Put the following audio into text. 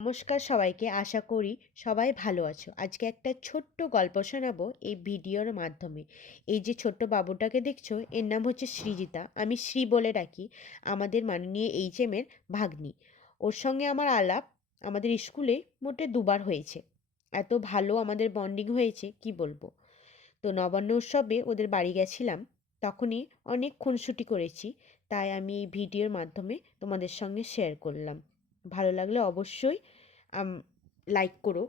নমস্কার সবাইকে, আশা করি সবাই ভালো আছো। আজকে একটা ছোট্ট গল্প শোনাবো এই ভিডিওর মাধ্যমে। এই যে ছোট্ট বাবুটাকে দেখছ, এর নাম হচ্ছে সৃজিতা। আমি শ্রী বলে ডাকি, আমাদের মাননীয় এইচ এমের ভাগ্নি। ওর সঙ্গে আমার আলাপ আমাদের স্কুলে মোটে দুবার হয়েছে। এত ভালো আমাদের বন্ডিং হয়েছে, কি বলব? তো নবান্ন উৎসবে ওদের বাড়ি গেছিলাম, তখনই অনেক খুনসুটি করেছি, তাই আমি এই ভিডিওর মাধ্যমে তোমাদের সঙ্গে শেয়ার করলাম। ভালো লাগলে অবশ্যই লাইক করো।